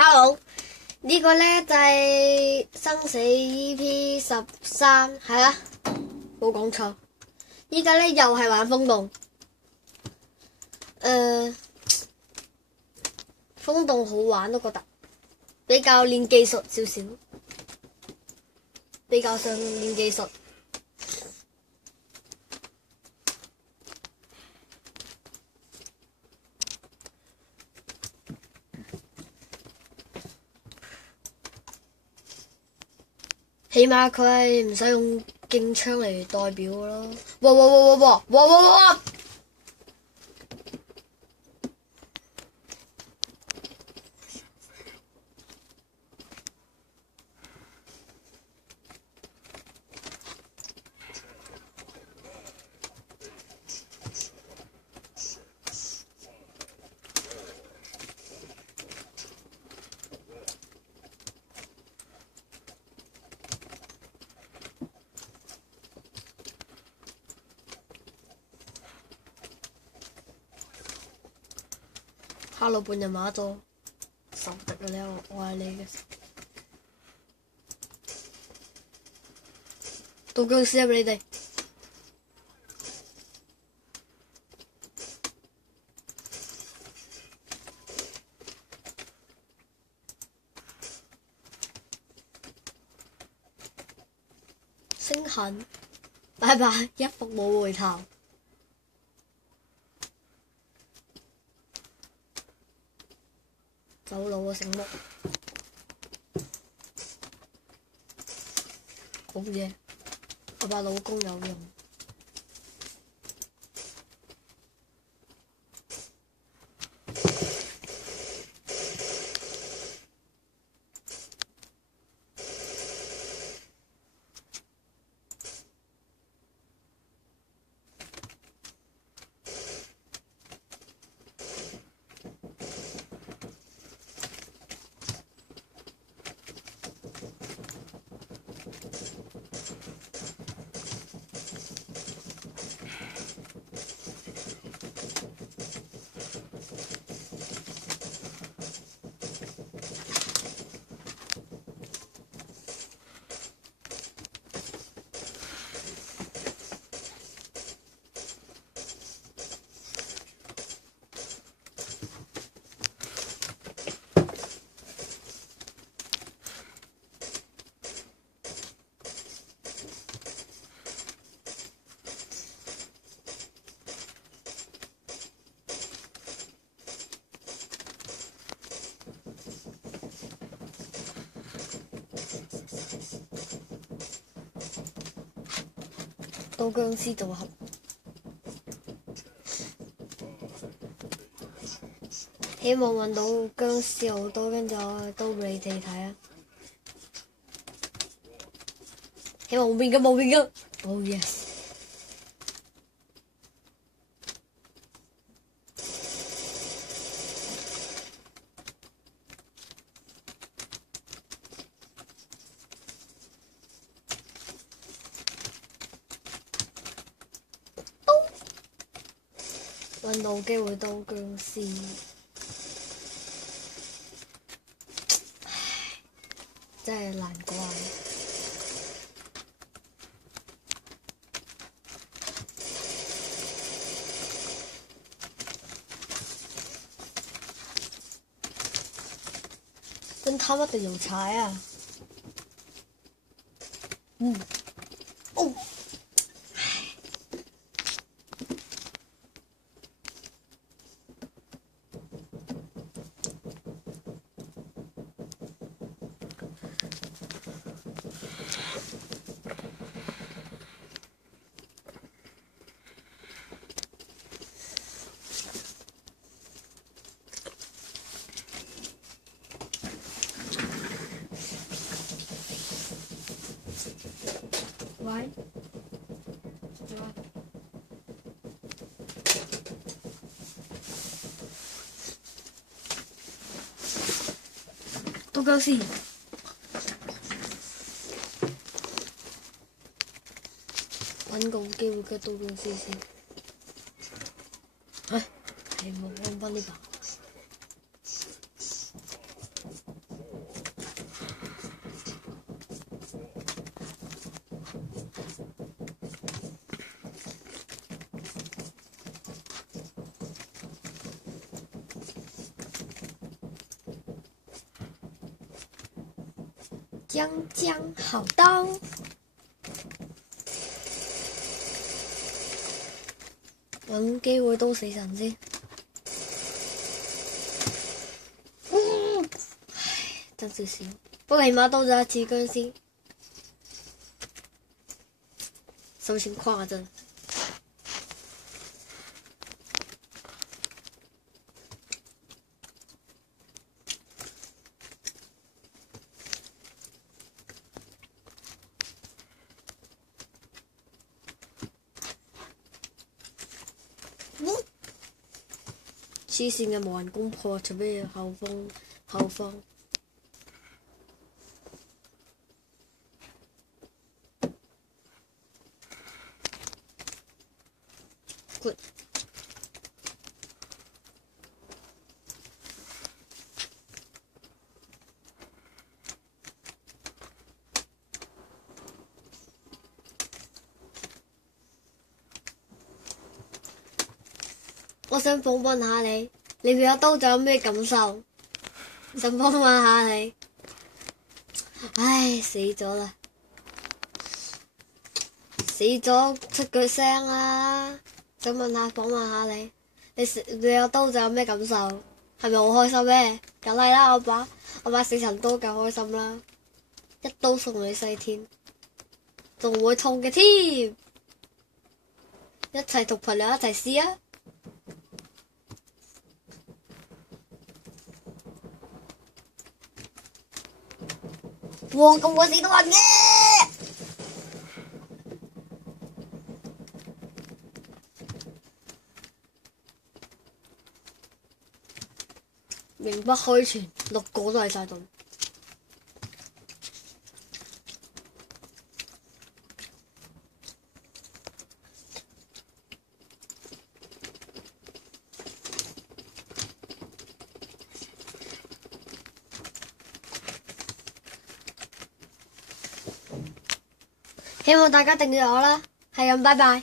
Hello，呢個咧就係生死 EP13，係啦，冇講錯。依家咧又係玩風洞，風洞好玩都覺得比較練技術少少，比較上練技術。起碼佢係唔使用勁槍嚟代表嘅咯。哇哇哇哇哇哇哇哇！Hello， 半日馬座，仇敵啊你，我係你嘅。到僵屍啊！你哋星痕，拜拜，一伏冇回頭。走佬啊！醒目，好嘢！我把老公有用。到僵屍組合，希望揾到僵屍好多，跟住我都俾你哋睇啊！希望冇變嘅，冇變嘅。Oh yes！揾到機會到僵屍，唉，真係難怪。真他媽的有才啊！哦。喂，到僵屍，揾個機會嘅到僵屍先。唉，係冇揾翻呢把。將將好刀。揾機會刀死神先。唉，爭少少，不過起碼刀咗一次僵屍，手前誇張。黐線嘅無人攻破，除非後方。Good。我想訪問下你，你變咗刀咗有咩感受？想訪問下你。唉，死咗啦！死咗出句聲啦！想訪問下你，你有刀就有咩感受？係咪好開心咩？梗係啦，我把死神刀夠開心啦，一刀送你西天，仲會痛嘅添，一齊同朋友一齊試啊！哇！咁我死到人嘅，名不虛傳，6個都係晒盾。希望大家訂閱我啦，係咁，拜拜。